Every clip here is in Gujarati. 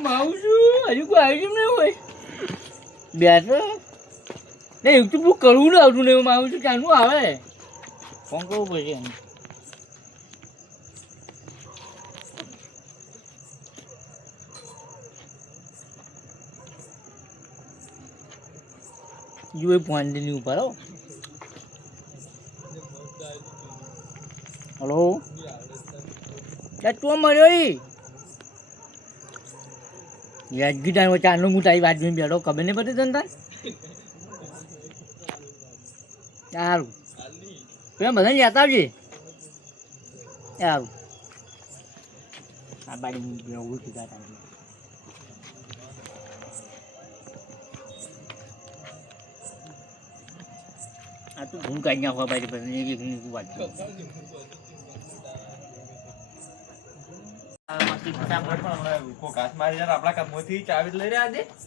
માવું છું હજુ કોઈ આવી નહીં હોય બેઠો ને એવું તો બહુ કરવું ને આવતું ને એવું માવું છું ક્યાંનું આવે ફોન કરવું પડશે એને જો એ પોઈન્ટની ઉપર હો હલો તું મળ્યો યાદગી ટાઈમ ચારનો હું તારી વાત જોઈને બેઠો ખબર નહીં પડતી તને તાર સારું પેલા બધાને લેતા આવજે સારું આ બાડી ઉભું કીધા તા આ તું ઘૂમ કાઢી નાખવા બાડી પછી એક વાત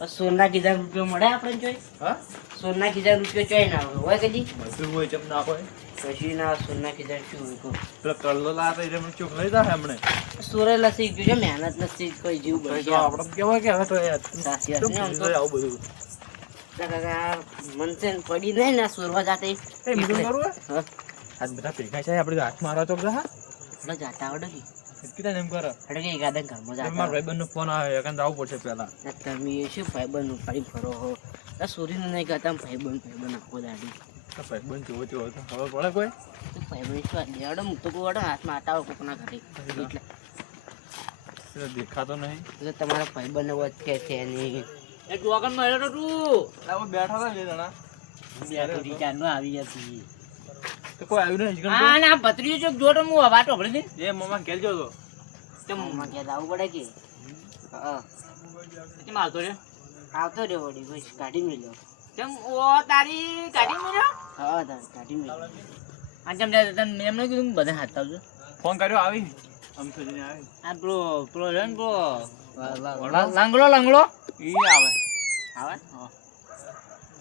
સોના કીધા રૂપિયો મળે આપણે જોઈ સોના કીધા રૂપિયો ચોઈ ના હોય કદી કશું ના સોના કીધા શું સોરે લસી ગયું છે મહેનત નથી કોઈ જીવ મનસે પડી નહીં ને સોરવા જાતે બધા ભેગા છે આપણે હાથ મારવા તો બધા જાતા આવડે કેટલા એમ કરો અડે કે ગાદન ઘરમાં જાતા મારા ભાઈબંધનો ફોન આવે એકન જવું પડશે પહેલા તમે શું ભાઈબંધ ઉપાડી ફરો હો આ સોરીને નહીં કહેતા ભાઈબંધ આખો દાડી ભાઈબંધ જોવો તો ખબર પડે કોઈ ભાઈબંધ શું દેવાડો મૂકતો કોઈ હાથમાં આટાવો કોકના ઘરે એટલે દેખાતો નહીં એટલે તમારા ભાઈબંધ વચ કે છે નહીં એ જોગન મળ્યો તો તું બેઠા હતા બે જણા બેઠો ચારનો આવી જતી તો કોઈ આવ્યું નહીં હા ના ભત્રીજો ચોક જોડો હું વાત ઓભળી એ મમ્મા કેલ જો તો મમ્મા કે આવું પડે કે હા કેમ આવતો રે વળી બસ કાઢી મેલ્યો કેમ ઓ તારી કાઢી મેલ્યો હા કાઢી મેલ્યો આ કેમ તને મેમ ને કીધું બધા હાથ આવજો ફોન કર્યો આવી આમ સુધી આવી આ પ્રો રન પ્રો લાંગડો ઈ આવે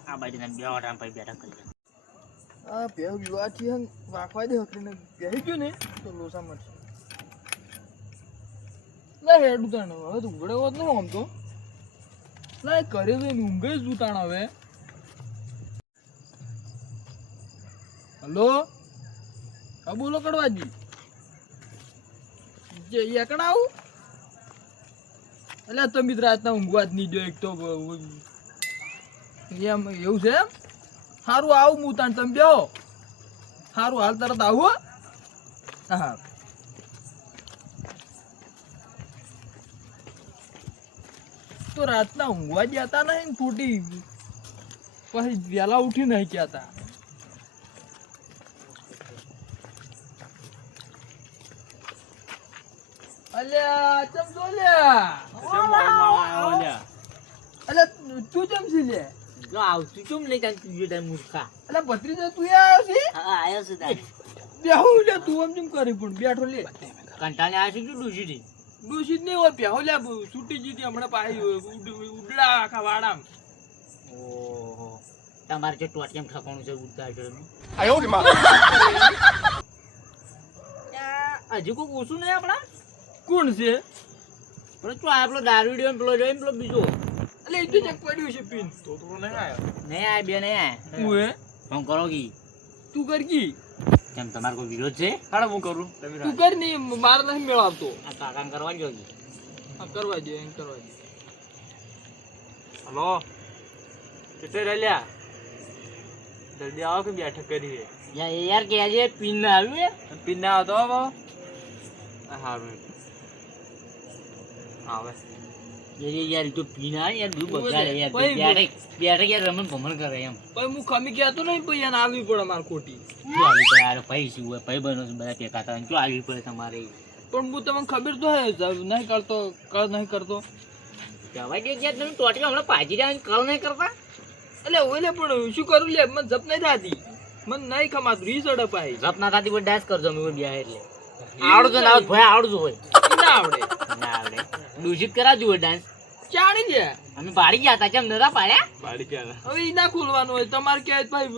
આ બાજુ ને બે ઓટામ પર બેઠા કરી આ બે વિવાહથી હન વાખવા દે હકરીને બેહી ગયો ને તો લોસા મળશે લે હેડ ઉતાણ હવે તો ઉગડે હોત ને આમ તો લે કરે તો ઊંઘે જ ઉતાણ હવે હલો હા બોલો કડવાજી જે એકણ આવું એટલે તમે રાતના ઊંઘવા જ નહીં જો એક તો એમ એવું છે એમ સારું આવું હું તાણ તમે બેહો સારું હાલ તરત આવું હા તો રાતના ઊંઘવા જતા નહીં ખોટી પછી વહેલા ઉઠી નહીં કહેતા અલ્યા ચમ જો લ્યા અલ્યા તું ચમ છે લે જો આવતું ચમ લઈ જાય તું જે મૂર્ખા અલ્યા ભત્રીજો તું આવ્યો છે હા આવ્યો છે તારે બેહો લે તું આમ ચમ કરી પણ બેઠો લે કંટાળે આ છે ડૂસી દૂષિત નહીં હોય બેહો લે છૂટી જીતી હમણાં પાછી ઉડડા આખા વાડામાં ઓહો તમારે જે ટોટિયમ ઠકાણું છે ઉડતા છે હજુ કોઈ ઓછું નહીં આપણા કોણ છે પેલો ચો આપણો દારૂડિયો પેલો જોઈ પેલો બીજો એટલે એ તો ચેક પડ્યું છે પિન તો નહીં આવ્યો નહીં આય બે નહીં આય હું હે ફોન કરો કી તું કર કી કેમ તમારો કોઈ વિરોધ છે હાડા હું કરું તું કર ની મારે નહીં મેળ આવતો આ કાકાને કરવા જો કી આ કરવા દે એમ કરવા દે હલો કેટલે રહ્યા જલ્દી આવો કે બેઠક કરી યાર કે આજે પિન ના આવ્યું પિન ના આવતો હવે હારું આવે યાર તો પિન આવે યાર બધું બગાડે યાર બેઠક યાર રમણ ભમણ કરે એમ ભાઈ હું ખમી કહેતો નહીં ભાઈ એને આવવી પડે મારે ખોટી શું આવી પડે યાર ભાઈ શું હોય ભાઈ બનો બધા ટેકા હતા શું આવી પડે તમારે પણ હું તમને ખબર તો હે નહીં કરતો કળ નહીં કરતો કહેવાય કે યાર તમે ટોટલ હમણાં પાજી રહ્યા કળ નહીં કરતા એટલે ઓલે પણ શું કરું લે મને જપ નહીં થતી મને નહીં ખમાતું રી ચડે પાઈ જપ ના થતી કોઈ ડાન્સ કરજો મેં બે એટલે આવડતું ના ભાઈ આવડતું હોય ના આવડે ના આવડે દૂષિત કરાવજો હોય ડાન્સ ચાણી લે અમે પાડી ગયા હતા કેમ નતા પાડ્યા પાડી ગયા હવે ઈ ના ખોલવાનું હોય તમારે ક્યાંય ભાઈ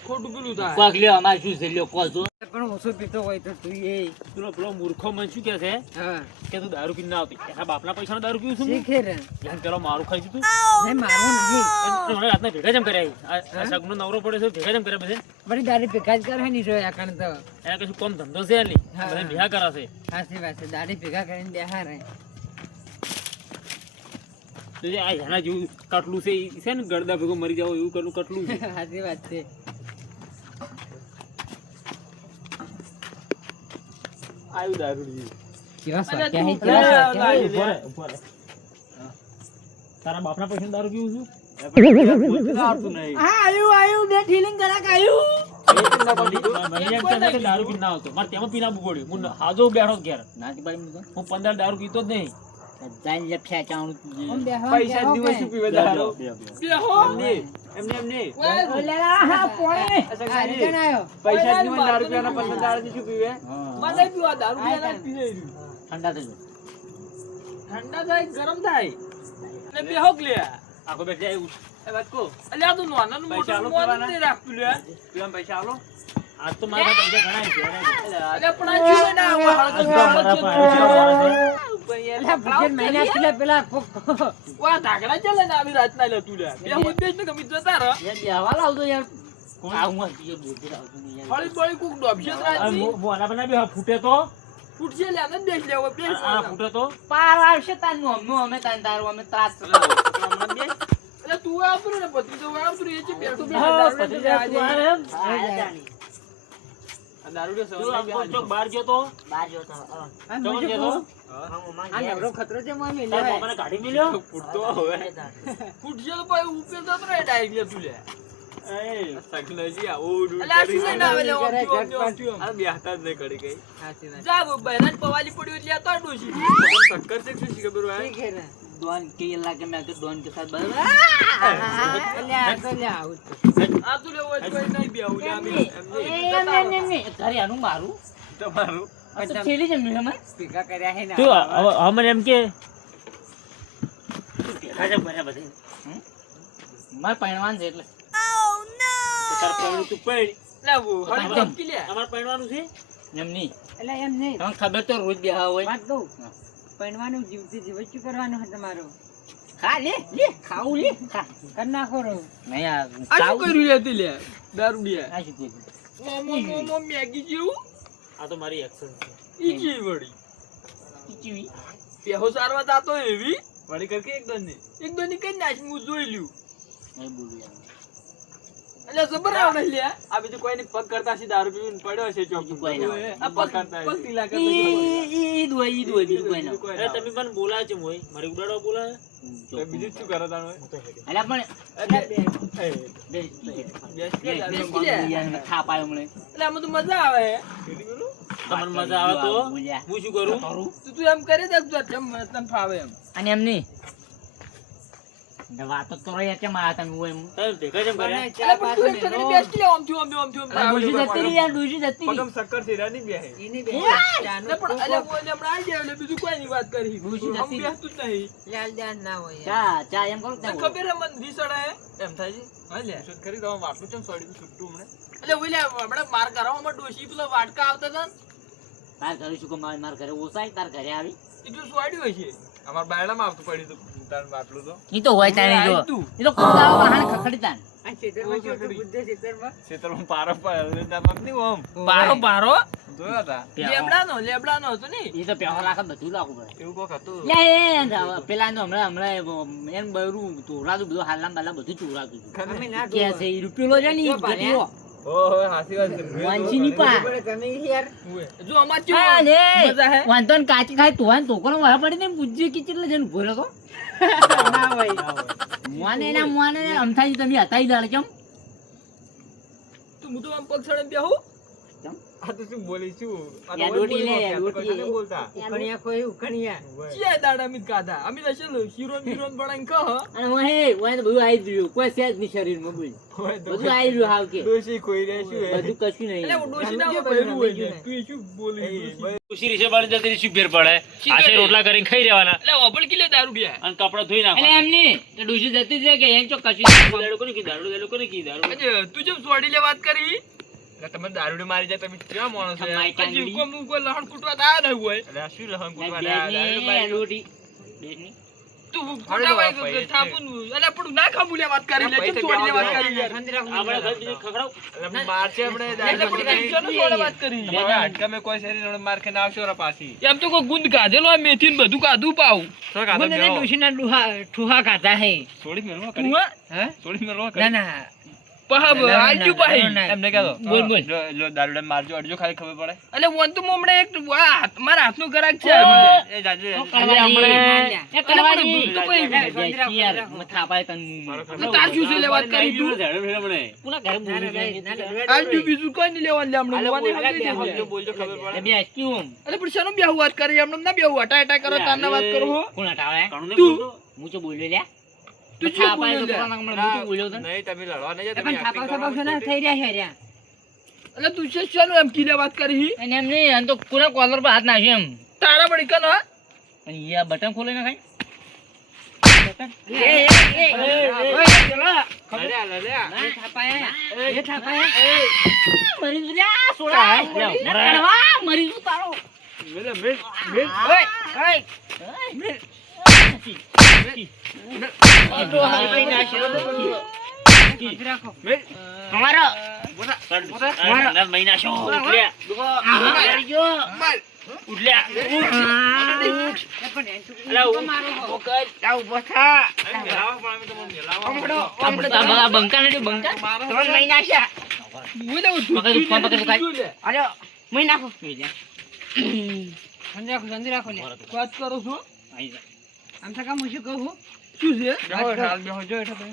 ખોટું પેલું થાય કોક લ્યો અમારે શું છે લ્યો કોલ તો પણ પણ ઓછો પીતો હોય તો તું એ પેલો મૂર્ખો મને શું કે છે હા કે તું દારૂ પીને ના આવતી એના બાપના પૈસાનો દારૂ પીવું છું શીખે રે ધ્યાન પેલો મારું ખાઈ દીધું નહીં મારું નહીં મને રાતના ભેગા જેમ કર્યા આ સગનો નવરો પડે છે ભેગા જેમ કર્યા બધે બધી દાડી ભેગા જ કરે નહીં જોયા કારણ તો એને કશું કોમ ધંધો છે નહીં બધા ભેગા કરાશે સાચી વાત છે દાડી ભેગા કરીને બેહા રહે તો જે આ એના જેવું કટલું છે ઈ છે ને ગળદા ભેગો મરી જાવ એવું કટલું કટલું છે સાચી વાત છે આયુ દારૂ કેવા અરે સ્વાદ તું કેવા સ્વાદ ઉભો રહે. તારા બાપના પૈસાનો દારૂ પીવું છું હા આયુ બે ફીલિંગ કરાક આયુ મને એમ કહે છે કે દારૂ પીને ના આવતો મારે તેમાં પીના બુગોડ્યું હું હાજો બેઠો જ ઘેર હું 15 દારૂ પીતો જ નહીં જાઈ લે ફેચાણું પૈસા જ દિવસ શું પીવે દારૂ ઓલેલા હા પોણે આ રીતન આયો પૈસા જ દિવસ દારૂ પીવાના 15 દારૂ શું પીવે મને પીવા દારૂ પીવાના પીવે ઠંડા થઈ ઠંડા થાય ગરમ થાય ને બેહો લે આખો બેઠ જાય એ વાત કો અલ્યા તું નાનાનું પૈસા મોટું આલો મોન નહીં રાખતું લે પીવા પૈસા આલો આજ તો મારા પાસે પૈસા ઘણા છે અલ્યા પણ આ જીવે ના ભૂજન મહિના પેલા પેલા વા ધાગડા ચાલે ને આવી રાતના લે તું લે બે હું બેજ ને ગમી જતા રહે બેહવા લાવજો યાર આવું હતી બોધી લાવજો યાર ફળી ફળી કુક ડોબશે રાતની મોના બના બે ફૂટે તો ફૂટશે લે ને બેસ લેવો બેસ આ ફૂટે તો પાર આવશે તારનું અમે તાન તારું અમે ત્રાસ હમણાં બે એટલે તું આવતું ને પતિ તો આવતું એ છે બેઠું બે દારૂ લે તું આખો ચોક બહાર ગયો તો બાર જોતો ચોક ગયો તો આ નવરો ખતરો છે મામી લે તારા બાપાને કાઢી મેલ્યો ફૂટતો હવે ફૂટશે તો ભાઈ ઉપર તો રે ડાયરેક્ટ લે તું લે એ સગનજી આ ઓડું અલ્યા શું લઈને આવે લે આ બેહતા જ નહીં કરી ગઈ સાચી વાત જા બહેરાન પવાલી પડ્યું એટલે આ તો ડોશી ટક્કર છે શું ખબર હોય ઠીક है दोन के लगे मैं तो दोन के साथ बदल अल्लाह तो ले आओ આ તું લેવો જ કોઈ નહીં બેહું લે અમે नहीं घरे आनु मारू તમારું तो खेली जमी हम पीका કર્યા હે તું અમને એમ કે ભેગા જેમ કર્યા બધે માર પૈણવાન છે એટલે તાર પૈણું તું પૈણ લેવો હટ કી લે અમાર પૈણવાનું છે એમ નહીં એટલે એમ નહીં તમને ખબર તો રોજ બેહા હોય વાત દઉં પૈણવાનું જીવતી જીવ શું કરવાનું છે તમારું ખા લે લે ખાવું લે ખા કર નાખો રો નહીં આ શું કર્યું લે તી લે દારૂ લે આ શું કર્યું મોમો મેગી જેવું આ તો મારી એક્શન છે ઈ જી વળી ચીવી પેહો સારવા જાતો એવી વળી કરકે એક દોની કઈ નાચ હું જોઈ લ્યું નહીં બોલું એટલે જબર આવડે લે આ બીજું કોઈ પગ કરતા છે દારૂ પીને પડ્યો છે ચોક કોઈ ના આ પગ કરતા પગ ઢીલા કરતા ઈદ હોય બીજું કોઈ ના અરે તમે મને બોલાય છે મોય મારી ઉડાડવા બોલાય બીજું શું કરે તાણો અલ્યા પણ ખા પાયો મને એટલે આમાં તો મજા આવે તમને મજા આવે તો હું શું કરું તું એમ કરી દે જેમ તને ફાવે એમ અને એમ નહીં વાતો તો રહ્યા છે મારા તમે હું એમ તમે ભેગા જેમ કર્યા એટલે પણ તું એક તકડી બેસ લે આમ થયું ડોશી જતી રહી યાર ડોશી જતી રહી શક્કર થી રાની બેહે એની બેહે પણ એટલે બોલે હમણાં આવી જાય એટલે બીજું કોઈ ની વાત કરી ડોશી હમ જતી બેસતું જ નહીં લાલ ધ્યાન ના હોય ચા ચા એમ કરું તને ખબર હે મન રીસડા હે એમ થાય છે હા લે શૂટ કરી દો વાટલું ચમ સોડી છૂટું હમણે એટલે ઓલે હમણાં માર કરાવવામાં ડોશી પેલા વાટકા આવતા હતા તાર ઘરે શું કો માર ઘરે ઓસાય તાર ઘરે આવી ઈ તો સોડ્યું હશે અમાર બાયડામાં આવતું પડ્યું તો તાર વાટલું તો ઈ તો હોય તારે જો ઈ તો કોદા વાહન ખખડી તાન આ ક્ષેત્રમાં શું હતું બુદ્ધે ક્ષેત્રમાં પારો પારો પારો જોયા તા લેબડાનો હતો ને ઈ તો પેહો લાખ બધું લાગુ પડે એવું કોક હતું લે પેલા નો હમણાં એમ બરું તોરાતું બધું હાલના બાલા બધું ચોરાતું કે છે ઈ રૂપિયો છે ને ઈ ગટીઓ ઓહો હાસી વાત છે વાંચી ની પા જો અમાર કેવું મજા હે વાંધો ને કાચી ખાય તોવાન તોકરો વાહ પડી ને પૂજ્ય કે કેટલે જન ભોલો તો ના ભાઈ મોને અમથાજી તમે હતા ઈ દાળ કેમ તું તો આમ પગ છડે બેહું કેમ આ તો શું બોલી છું યા ડોટી લે ડોટી બોલતા ઉકણિયા કોઈ ઉકણિયા ચિયા દાડા મિત કાધા અમે તો ચલો હીરોન બનાવીને કહ અને ઓય તો બધું આવી ગયું કોઈ સેજ ની શરીર માં બોલ બધું આવી રહ્યું હાવ કે ડોશી કોઈ રે શું બધું કશું નહીં એટલે ડોશી ના પહેરું હોય ને તું શું બોલી ખુશી રીસે બાળી જતી રહી, શું ફેર પડે આશે રોટલા કરીને ખાઈ રહેવાના એટલે ઓબળ કિલે દારૂ બે અને કપડા ધોઈ એટલે નાખવાના એમની તો ડોશી જતી છે કે એમ ચો કશું દારૂ કોને કી દારૂ કોને કી દારૂ તું જેમ સોડી લે વાત કરી એટલે તમે દારૂડી મારી જાય તમે કેવા માણસ છો મારી કાંગડી. હજી કોઈ કોઈ લહણ કૂટવા દા નહીં હોય એટલે આ શું લહણ કૂટવા દા દારૂડી મારી રોટી બેની તું કૂટાવાય ગયો થાપું અલે પણ ના ખામું લે વાત કરી લે તું છોડી લે વાત કરી યાર આપણે ઘર બીજી ખખડાવ. એટલે મારશે આપણે દારૂડી છોડી વાત કરી તમારા હાડકા મે કોઈ શરીર નળ માર કે ના આવશો રે પાછી એમ તો કોઈ ગુંદ કાઢેલો આ મેથી ને બધું કાઢું પાઉં તો કાઢો મને ડોશીના ઠુહા ખાતા હે છોડી મેલવા કરી હે છોડી મેલવા ના કરી ના પહાબ આજુ પાહી એમને કહેતો બોલ, બોલ. લો દારૂડા મારજો અડજો ખાલી ખબર પડે એટલે વન તો મોમડે એક મારા હાથનું ગરાક છે એ જાજે તાર શું છે લે વાત કરી તું આજુ બીજું કોઈ નહીં લેવાનું લે હમણાં મોવાની સમજી બોલજો ખબર પડે અરે પણ શેનો બેહુ વાત કરી હમણાં ના બેહુ હટા હટા કરો તારના વાત કરો હો તું શું બોલ્યો લે નહીં તમે લડવા નહીં જાય તમે acting કરો. અલે તું છે શેનો એમ કીલે વાત કરી તારા બડી કન હા બટન ખોલે ના ખાઈ વાત કરો છો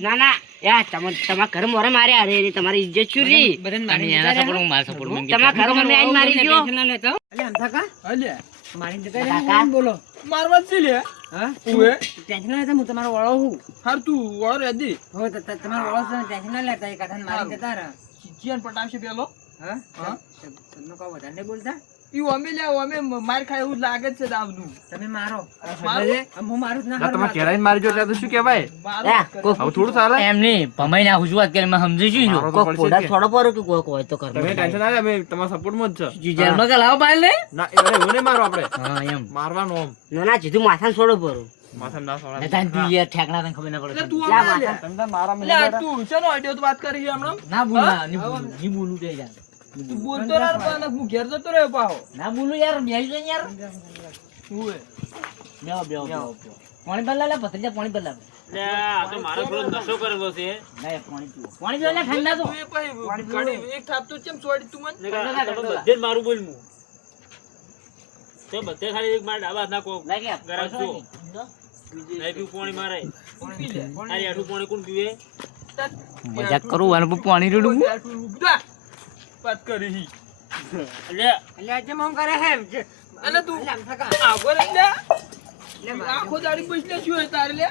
ના ના યાર તમારા ઘર મોરે માર્યા અરે તમારી ઇજ્જત શું રહી તમારા ઘર મોરે આઈને મારી ગયો બોલો મારવા છે લે હા ઓએ ટેન્શન ના લેતા હું તમારો વાળો હું હાર તું વળ રેડી હો તમારો વાળો છે ટેન્શન ના લેતા એ કથાને મારી જતા રહે ચિયન પટાવશે પેલો હા હા તમને કહો વધારે નહીં બોલતા ઈ અમે લે અમે માર ખાય એવું લાગે છે દાવનું તમે મારો મારું? હું મારું જ ના ના તમે કેરાઈ મારજો એટલે તો શું કહેવાય હવે થોડું ચાલે એમની ભમાઈ નાખું છું અત્યારે મેં સમજી છું મારો તો પડશે જ કે. થોડો પર કે કોઈ હોય તો તમે ટેન્શન ના લે અમે તમારા સપોર્ટમાં જ છે જેલમાં કે લાવો બાય લે ના એ એવું નહીં મારો આપણે હા એમ મારવાનું આમ ના ના સીધું માથાને છોડો પર માથામાં ના સોળા તાન તું યાર ઠેકણા તને ખબર ના પડે એટલે તું લા આમ લે. માથા. તમે તાર મારા મને લે તું શેનો આઈડિયો વાત કરી છે હમણાં ના બોલું ની બોલું તે યાર તું બોલતો ના પણ હું ઘેર જતો રહ્યો પાહો ના બોલું યાર બેસી જાય યાર ઓએ બેહો પાણી બદલા લે પતરીજા પાણી બદલા આ તો મારો થોડો નશો કરેલો છે. ના પાણી પીવો પાણી પીવો લે ઠંડા તો તું એ પાહી ગાડી એક થાપ તો કેમ છોડી તું મને તમે બધે જ મારું બોલવું. તો બધે ખાલી એક મારા ડાબા હાથના કોક લાગ્યા ગરાક જો. નહીં પીવું પાણી મારે. તારી આઠું પાણી કોણ પીવે? મજાક કરું અને પાણી રેડું વાત કરી હી એટલે એટલે આજે મમ કરે હે એટલે તું એટલે આમ થકા આગો રે લે એટલે આખો દાડી પૈસા શું હોય તારે લે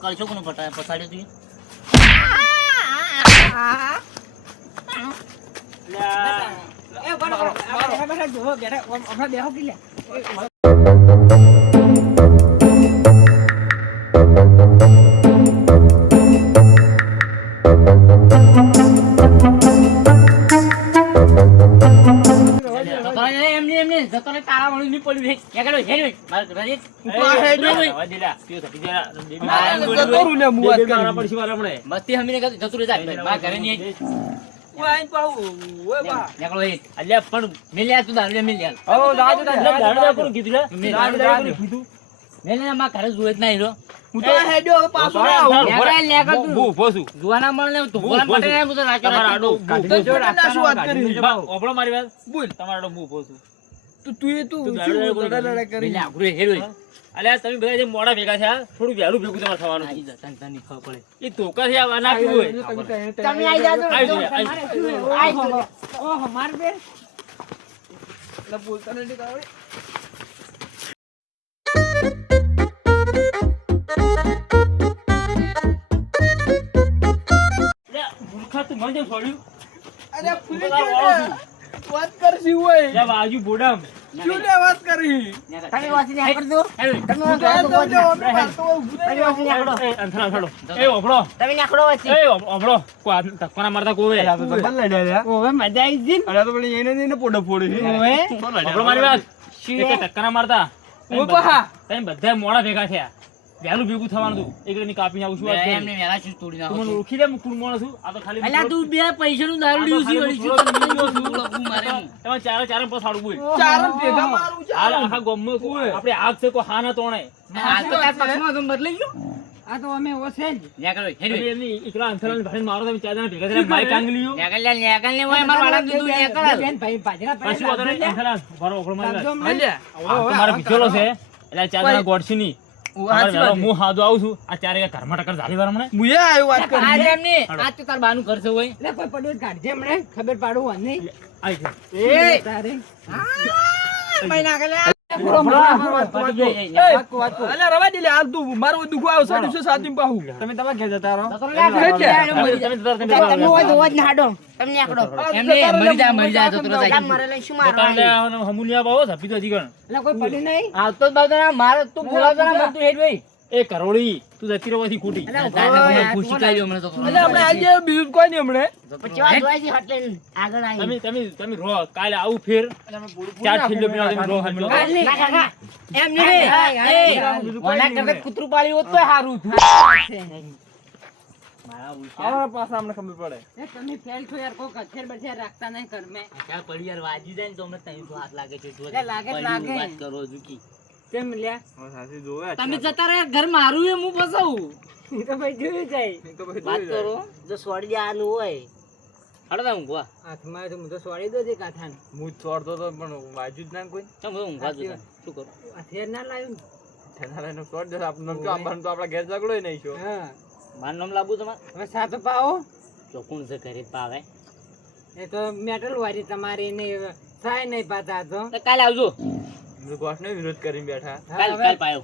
કરશો કોને પછાડ્યો તું એ બડો બેઠા જો બેઠા ઓફા બેહો કે લે એમની જતો તાળા મળી નહીં પડ્યું મારે આવા દીલા. પીઓ તો પીજે. જતો લે મુ વાત મારા કરી પડશે મારા હમણાં. મસ્તી હમીને કહ્યું જતું રહે જા મારા ઘરે નહીં ઓય આઈ પાહુ ઓય બા નીકળો એ અલ્યા પણ મિલ્યા તું દારૂ મિલ્યા હો દાદુ એટલે દારૂ કોણ કીધું લે? દારૂ કોણ કીધું? મેલે મારા ઘરે જોયે જ નહીં રો હું તો હેડ્યો હવે પાછો ના આવું હું ઊભો છું. જોવાના મળે ને તું બોલા માટે ને હું તો રાચો તમારા આડો રાચો ઊભો છું. ના શું વાત કરી બા, ઓભળો મારી વાત. બોલ તમારા આડો હું ઊભો છું. તું તું દારૂ શું કોણ લડા કરી મિલ્યા ગુરે હેરો અલ્યા તમે બધા જે મોડા ભેગા થયા થોડું વહેલું ભેગું તમારે થવાનું આઈ જા તને તને ખબર પડે એ ધોકાથી આ નાખ્યું હોય. તમે આઈ જાજો આવી જાઓ, આવી જાઓ. ઓહો માર બે એટલે બોલતા નથી કાવડે લે, મૂર્ખા તું મને કેમ છોડ્યું? અરે ફૂલી ગયો વાત કરસી હોય લે, બાજુ બોડામ શું લે વાત કરી તમે વાસી ને કરજો તમે હું તો આ જાઉં લે, અમે મારતો ઊભું તમે રહી વાસી ને આકડો એ અંથરા અંથરો એ ઓભળો તમે ને આકડો વાસી એ ઓભળો કોઈ હાથ ધક્કો ના મારતા કોઈ ઓવે મજા આવી ગઈ અરે તો પણ એને પોડો ફોડી ઓવે ઓભળો મારી વાત એક ધક્કા ના મારતા ઓ પહા તમે બધા મોડા ભેગા થયા વહેલું ભેગું થવાનું હતું એકને કાપીને આવું છું વાત કરી. એમને વેલા શું તોડી તું નાખો મને ઓળખી લે હું કોણ માણસ છું આ તો ખાલી અલા તું બે પૈસાનું દારૂ લીધું છે વળી શું તમને ઓળખું મારે હું. તમે ચારે ચારે પર સાડું બોલ ચાર ભેગા મારું છે હાલ આખા ગામમાં આપણે આગ છે કોઈ હા ના તોણે આ તો તાર પક્ષમાં તમે બદલાઈ ગયો આ તો અમે ઓછે જ ન્યા કરો એટલે એમની એકલા અંથરાને ભાઈને મારો તમે ચાર જણા ભેગા થઈને મારી કાંગલીઓ ન્યા કર ઓય માર વાળા દીધું ન્યા કર બેન ભાઈ પાજરા કશું વાંધો નહીં અંથરા ભરો ઓખળો મારી વાત. અલ્યા આ તો મારો પીછેલો છે એટલે ચાર જણા ગોઠસી ની હું હાદો આવું છું આ ચારે ઘરમાં ટક્કર ઝાલી વાર હમણાં મુએ આયો વાત કરી આજે એમને આ તો તાર બાનું ઘર છે હોય એટલે કોઈ પડ્યો કાઢજે હમણે ખબર પાડું હોય નહીં આઈ છે એ તારે મહિના ગલે અલ્યા રવા દે લે આ તું મારું દુખો આવ્યો સાડું છે સાતીમ પાહુ તમે તમાર ઘેર જતા રહો તમે હોય તો જ ના હાડો તમને આકડો એમને મરી જાય તો તરત આવી મરેલા શું મારવા હમુલિયા બાવો છે પીતો જીગણ એટલે કોઈ પડ્યું નહીં આવતો જ બાવતો માર તું બોલાવતો ના મત હેડ ભાઈ એ કરોડી તું જતી રહેવાથી ખોટી પૂછી કાઢ્યો મને તો એટલે આપણે આજે બીજું કોઈ નહીં હમણે પછી વાત જોઈતી હટલે આગળ આવી તમે રો કાલે આવું ફેર ચાર છિલ્લો પીવા તમે રો હાલો ના કાકા એમ નહીં એ ઓલા કરતે કૂતરું પાળ્યું હોત તો સારું આવરા પાછા અમને ખબર પડે એ તમે ફેલ છો યાર કોક અથેર બથેર રાખતા નહીં ઘર મે ચાલ પડી યાર વાજી જાય ને તો અમને તઈ તો હાથ લાગે છે જો લાગે પડી વાત કરો જુકી કેમ લ્યા સાસી જોવે તમે જતા રહો યાર ઘર મારું એ હું ફસાવું એ તો ભાઈ જોયું જાય વાત કરો જો છોડી દેવાનું હોય હડતા ઊંઘવા હાથમાં તો હું તો છોડી દો જે કાથાન હું છોડતો તો પણ વાજુ જ ના કોઈ ચમ ઊંઘવા જોતા શું કરો અથેર ના લાવ્યું તેના લઈને છોડ દે આપણે નમ આપવાનું તો આપણા ઘેર ઝઘડો નહીં છો હા મારું નામ લાબુ તમારે હવે સાતો પાવો ચોકુણ છે ઘરે પાવે એ તો મેટલ વારી તમારી ને સાય નહીં પાતા તો તો કાલે આવજો હું ગોઠને વિરોધ કરીને બેઠા કાલ પાયો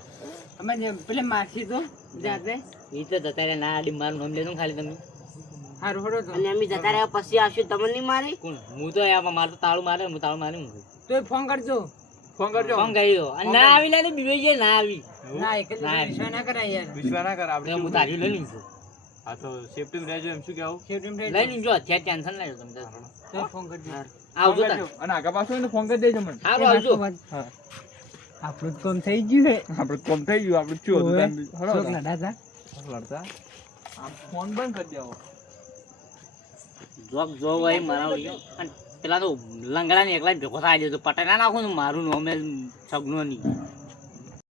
અમે પેલે મારસી તો જાતે ઈ તો જતા રે ના આડી મારું નામ લેજો ખાલી તમે હારું હડો તો અને અમે જતા રહ્યા પછી આવશું તમને નહીં મારી કોણ હું તો યાર મારું તો તાળું મારે હું તાળું મારી હું તો ફોન કરજો ફોન કરજો ફોન કર્યો અને ના આવી લે બીવે જે ના આવી ના એકલી વિશ્વાસ ના કરાય યાર વિશ્વાસ ના કર તો આપણે હું તારી લઈ લઉં છું આ તો સેફટી રહેજો એમ શું કેવું સેફટી લઈ લઉં છું અત્યારે ટેન્શન લેજો તમે તો ફોન કરજો આવજો તાર અને આગા પાછો ફોન કરી દેજો મને સારું આવજો હા આપણું કામ થઈ ગયું હે આપણે કોમ થઈ ગયું આપણે શું હતું શોક લડા તા લડતા આ ફોન બંધ કરી દેવો જોક જો હોય મારા અને પેલા તો લંગડા ને એકલા ભેગો થાય તો પટાઈ ના નાખું ને મારું નામ સગનો નહીં